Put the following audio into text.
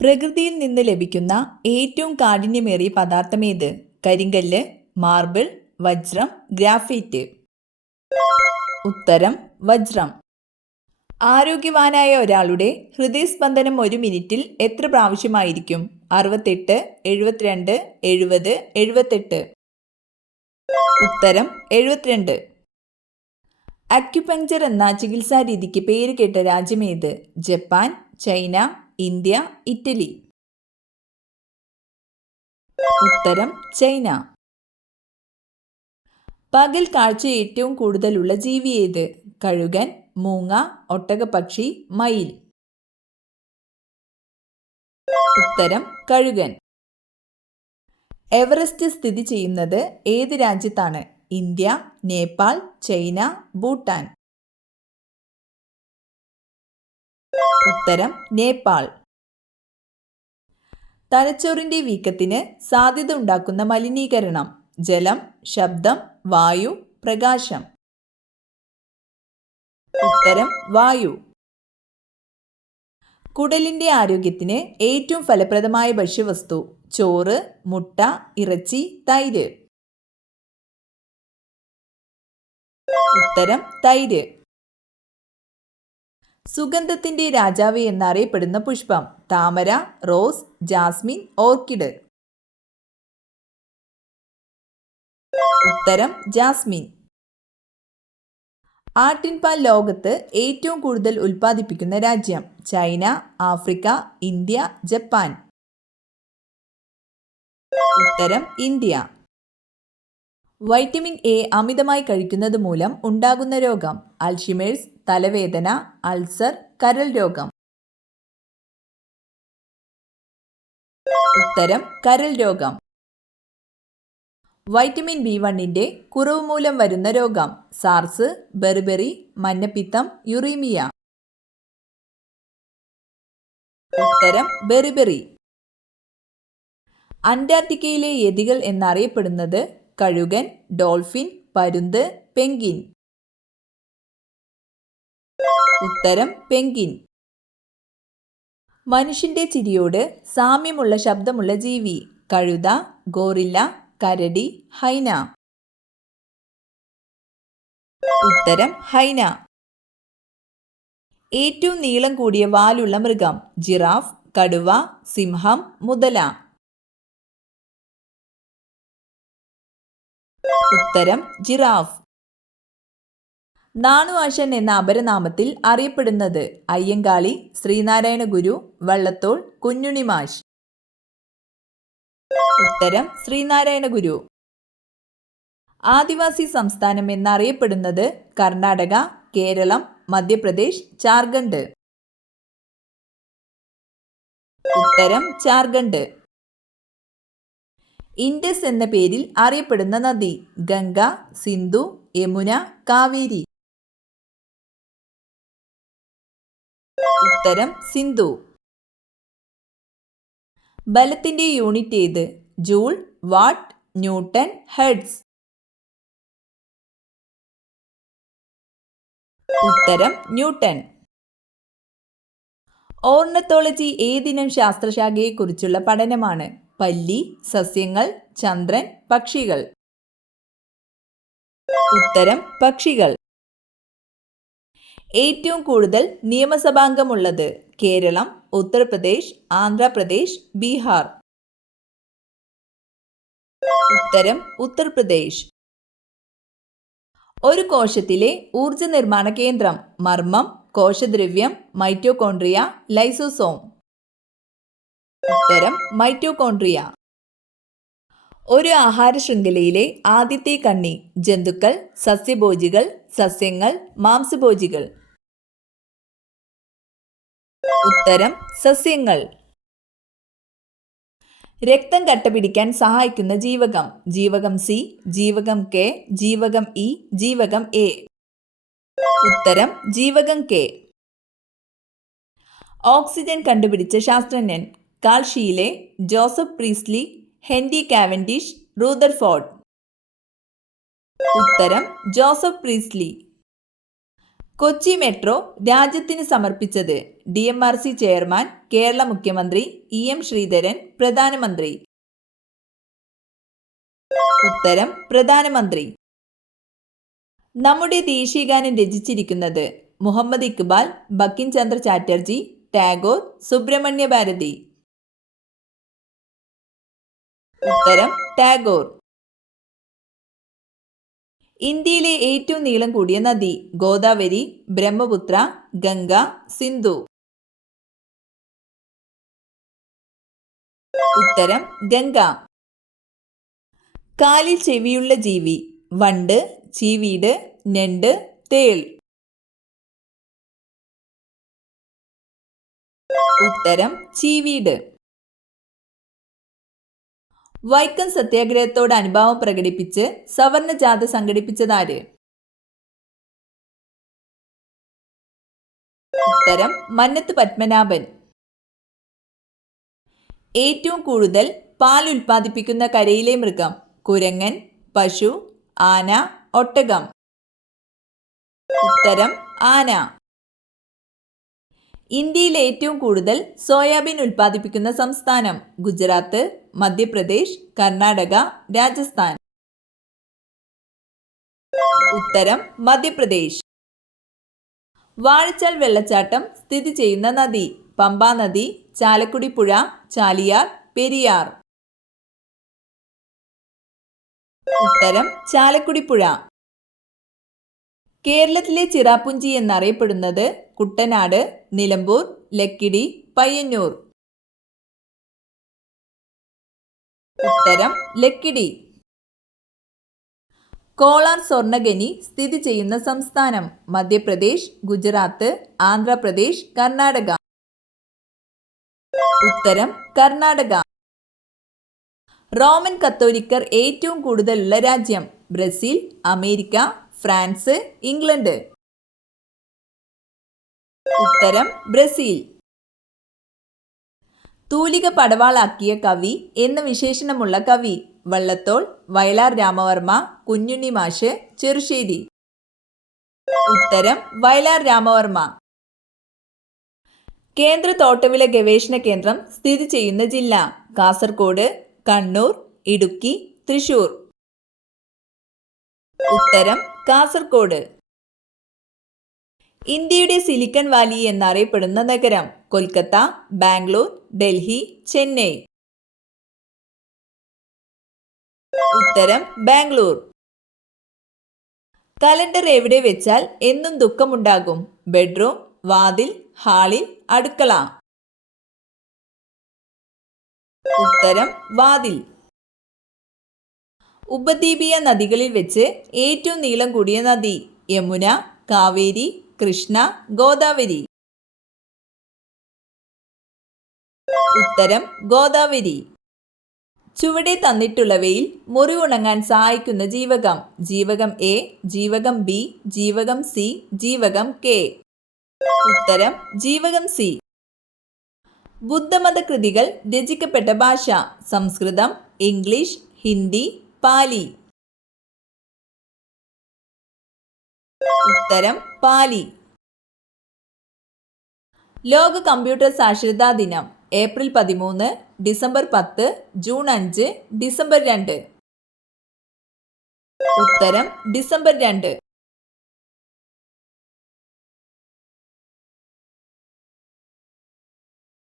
പ്രകൃതിയിൽ നിന്ന് ലഭിക്കുന്ന ഏറ്റവും കാഠിന്യമേറിയ പദാർത്ഥമേത്? കരിങ്കല്ല്, മാർബിൾ, വജ്രം, ഗ്രാഫൈറ്റ്. ഉത്തരം വജ്രം. ആരോഗ്യവാനായ ഒരാളുടെ ഹൃദയസ്പന്ദനം ഒരു മിനിറ്റിൽ എത്ര പ്രാവശ്യമായിരിക്കും? 68, 72, 70, 78. ഉത്തരം 72. അക്യുപങ്ചർ എന്ന ചികിത്സാ രീതിക്ക് പേര് കേട്ട രാജ്യമേത്? Japan, China, India, Italy. ഉത്തരം ചൈന. പകൽ കാഴ്ച ഏറ്റവും കൂടുതലുള്ള ജീവി ഏത്? കഴുകൻ, മൂങ്ങ, ഒട്ടകപ്പക്ഷി, മയിൽ. ഉത്തരം കഴുകൻ. എവറസ്റ്റ് സ്ഥിതി ചെയ്യുന്നത് ഏത് രാജ്യത്താണ്? India, Nepal, China, Bhutan. ഉത്തരം നേപ്പാൾ. തലച്ചോറിന്റെ വീക്കത്തിന് സാധ്യത ഉണ്ടാക്കുന്ന മലിനീകരണം? ജലം, ശബ്ദം, വായു, പ്രകാശം. ഉത്തരം വായു. കുടലിന്റെ ആരോഗ്യത്തിന് ഏറ്റവും ഫലപ്രദമായ ഭക്ഷ്യവസ്തു? ചോറ്, മുട്ട, ഇറച്ചി, തൈര്. ഉത്തരം തൈര്. സുഗന്ധത്തിന്റെ രാജാവ് എന്നറിയപ്പെടുന്ന പുഷ്പം? താമര, റോസ്, ജാസ്മിൻ, ഓർക്കിഡ്. ഉത്തരം ജാസ്മിൻ. ആട്ടിൻപാൽ ലോകത്ത് ഏറ്റവും കൂടുതൽ ഉൽപ്പാദിപ്പിക്കുന്ന രാജ്യം? China, Africa, India, Japan. ഉത്തരം ഇന്ത്യ. വൈറ്റമിൻ എ അമിതമായി കഴിക്കുന്നത് മൂലം ഉണ്ടാകുന്ന രോഗം? അൽഷിമേഴ്സ്, തലവേദന, അൾസർ, കരൾ രോഗം. ഉത്തരം കരൾ രോഗം. വൈറ്റമിൻ B1ന്റെ കുറവ് മൂലം വരുന്ന രോഗം? സാർസ്, ബെറിബെറി, മഞ്ഞപ്പിത്തം, യുറീമിയ. ഉത്തരം ബെറിബെറി. അന്റാർട്ടിക്കയിലെ യതികൾ എന്നറിയപ്പെടുന്നത്? കഴുകൻ, ഡോൾഫിൻ, പരുന്ത്, പെൻഗ്വിൻ. ഉത്തരം പെൻഗ്വിൻ. മനുഷ്യന്റെ ചിരിയോട് സാമ്യമുള്ള ശബ്ദമുള്ള ജീവി? കഴുത, ഗോറില്ല, കരടി, ഹൈന. ഉത്തരം ഹൈന. ഏറ്റവും നീളം കൂടിയ വാലുള്ള മൃഗം? ജിറാഫ്, കടുവ, സിംഹം, മുതല. ഉത്തരം ജിറാഫ്. നാണുആശാൻ എന്ന അപരനാമത്തിൽ അറിയപ്പെടുന്നത്? അയ്യങ്കാളി, ശ്രീനാരായണ ഗുരു, വള്ളത്തോൾ, കുഞ്ഞുണ്ണിമാഷ്. ഉത്തരം ശ്രീനാരായണ ഗുരു. ആദിവാസി സംസ്ഥാനം എന്നറിയപ്പെടുന്നത്? കർണാടക, കേരളം, മധ്യപ്രദേശ്, ജാർഖണ്ഡ്. ഉത്തരം ജാർഖണ്ഡ്. ഇൻഡസ് എന്ന പേരിൽ അറിയപ്പെടുന്ന നദി? ഗംഗ, സിന്ധു, യമുന, കാവേരി. ഉത്തരം സിന്ധു. ബലത്തിന്റെ യൂണിറ്റ് ഏത്? Joule, what, newton, hertz. ഉത്തരം ന്യൂട്ടൺ. ഓർണത്തോളജി ഏതിനം ശാസ്ത്രശാഖയെക്കുറിച്ചുള്ള പഠനമാണ്? പല്ലി, സസ്യങ്ങൾ, ചന്ദ്രൻ, പക്ഷികൾ. ഉത്തരം പക്ഷികൾ. ഏറ്റവും കൂടുതൽ നിയമസഭാംഗമുള്ളത്? കേരളം, ഉത്തർപ്രദേശ്, ആന്ധ്രാപ്രദേശ്, ബീഹാർ. ഉത്തരം ഉത്തർപ്രദേശ്. ഒരു കോശത്തിലെ ഊർജ നിർമ്മാണ കേന്ദ്രം? മർമ്മം, കോശദ്രവ്യം, മൈറ്റോകോൺട്രിയ, ലൈസോസോം. ഉത്തരം മൈറ്റോകോൺട്രിയ. ഒരു ആഹാര ശൃംഖലയിലെ ആദ്യത്തെ കണ്ണി? ജന്തുക്കൾ, സസ്യഭോജികൾ, സസ്യങ്ങൾ, മാംസഭോജികൾ. ഉത്തരം സസ്യങ്ങൾ. രക്തം കട്ടപിടിക്കാൻ സഹായിക്കുന്ന ജീവകം? ജീവകം സി, ജീവകം കെ, ജീവകം ഇ, ജീവകം എ. ഉത്തരം ജീവകം കെ. ഓക്സിജൻ കണ്ടുപിടിച്ച ശാസ്ത്രജ്ഞൻ? Carl Scheele, Joseph Priestley, Henry Cavendish, Rutherford. ഉത്തരം ജോസഫ് പ്രീസ്ലി. കൊച്ചി മെട്രോ രാജ്യത്തിന് സമർപ്പിച്ചത് DMRC ചെയർമാൻ, കേരള മുഖ്യമന്ത്രി EM ശ്രീധരൻ, പ്രധാനമന്ത്രി. ഉത്തരം പ്രധാനമന്ത്രി. നമ്മുടെ ദേശീയഗാനം രചിച്ചിരിക്കുന്നത് മുഹമ്മദ് ഇക്ബാൽ, ബങ്കിം ചന്ദ്ര ചാറ്റർജി, ടാഗോർ, സുബ്രഹ്മണ്യ ഭാരതി. ഉത്തരം ടാഗോർ. ഇന്ത്യയിലെ ഏറ്റവും നീളം കൂടിയ നദി ഗോദാവരി, ബ്രഹ്മപുത്ര, ഗംഗ, സിന്ധു. ഉത്തരം ഗംഗ. കാലിൽ ചെവിയുള്ള ജീവി വണ്ട്, ചീവീട്, ഞണ്ട്, തേൾ. ഉത്തരം ചീവീട്. വൈക്കം സത്യാഗ്രഹത്തോട് അനുഭാവം പ്രകടിപ്പിച്ച് സവർണ ജാഥ സംഘടിപ്പിച്ചതാര്? ഉത്തരം മന്നത്ത് പത്മനാഭൻ. ഏറ്റവും കൂടുതൽ പാൽ ഉൽപ്പാദിപ്പിക്കുന്ന കരയിലെ മൃഗം കുരങ്ങൻ, പശു, ആന, ഒട്ടകം. ഉത്തരം ആന. ഇന്ത്യയിൽ ഏറ്റവും കൂടുതൽ സോയാബീൻ ഉൽപ്പാദിപ്പിക്കുന്ന സംസ്ഥാനം ഗുജറാത്ത്, മധ്യപ്രദേശ്, കർണാടക, രാജസ്ഥാൻ. ഉത്തരം മധ്യപ്രദേശ്. വാഴച്ചാൽ വെള്ളച്ചാട്ടം സ്ഥിതി ചെയ്യുന്ന നദി പമ്പാ നദി, ചാലക്കുടി പുഴ, ചാലിയാർ, പെരിയാർ. ഉത്തരം ചാലക്കുടി പുഴ. കേരളത്തിലെ ചിറാപ്പുഞ്ചി എന്നറിയപ്പെടുന്നത് കുട്ടനാട്, നിലമ്പൂർ, ലക്കിടി, പയ്യന്നൂർ. ഉത്തരം ലക്കിടി. കോളാർ സ്വർണ്ണഖനി സ്ഥിതി ചെയ്യുന്ന സംസ്ഥാനം മധ്യപ്രദേശ്, ഗുജറാത്ത്, ആന്ധ്രാപ്രദേശ്, കർണാടക. ഉത്തരം കർണാടക. റോമൻ കത്തോലിക്കർ ഏറ്റവും കൂടുതലുള്ള രാജ്യം ബ്രസീൽ, അമേരിക്ക, ഫ്രാൻസ്, ഇംഗ്ലണ്ട്. ഉത്തരം ബ്രസീൽ. തൂലിക പടവാളാക്കിയ കവി എന്ന വിശേഷണമുള്ള കവി വള്ളത്തോൾ, വയലാർ രാമവർമ്മ, കുഞ്ഞുണ്ണി മാഷ്, ചെറുശ്ശേരി. ഉത്തരം വയലാർ രാമവർമ്മ. കേന്ദ്ര തോട്ടവിള ഗവേഷണ കേന്ദ്രം സ്ഥിതി ചെയ്യുന്ന ജില്ല കാസർഗോഡ്, കണ്ണൂർ, ഇടുക്കി, തൃശൂർ. ഉത്തരം കാസർഗോഡ്. ഇന്ത്യയുടെ സിലിക്കൺ വാലി എന്നറിയപ്പെടുന്ന നഗരം കൊൽക്കത്ത, ബാംഗ്ലൂർ, ഡൽഹി, ചെന്നൈ. ഉത്തരം ബാംഗ്ലൂർ. കലണ്ടർ എവിടെ വെച്ചാൽ എന്നും ദുഃഖമുണ്ടാകും ബെഡ്റൂം, വാതിൽ, ഹാളിൽ, അടുക്കള. ഉത്തരം വാതിൽ. ഉപദ്വീപീയ നദികളിൽ വെച്ച് ഏറ്റവും നീളം കൂടിയ നദി യമുന, കാവേരി, കൃഷ്ണ, ഗോദാവരി. ഉത്തരം ഗോദാവരി. ചുവടെ തന്നിട്ടുള്ളവയിൽ മുറിവുണങ്ങാൻ സഹായിക്കുന്ന ജീവകം ജീവകം A, ജീവകം B, ജീവകം C, ജീവകം K. ഉത്തരം ജീവകം C. ബുദ്ധമത കൃതികൾ രചിക്കപ്പെട്ട ഭാഷ സംസ്കൃതം, ഇംഗ്ലീഷ്, ഹിന്ദി, പാലി. ഉത്തരം പാലി. ലോക കമ്പ്യൂട്ടർ സാക്ഷരതാ ദിനം ഏപ്രിൽ 13, ഡിസംബർ 10, ജൂൺ 5, ഡിസംബർ 2. ഉത്തരം ഡിസംബർ 2.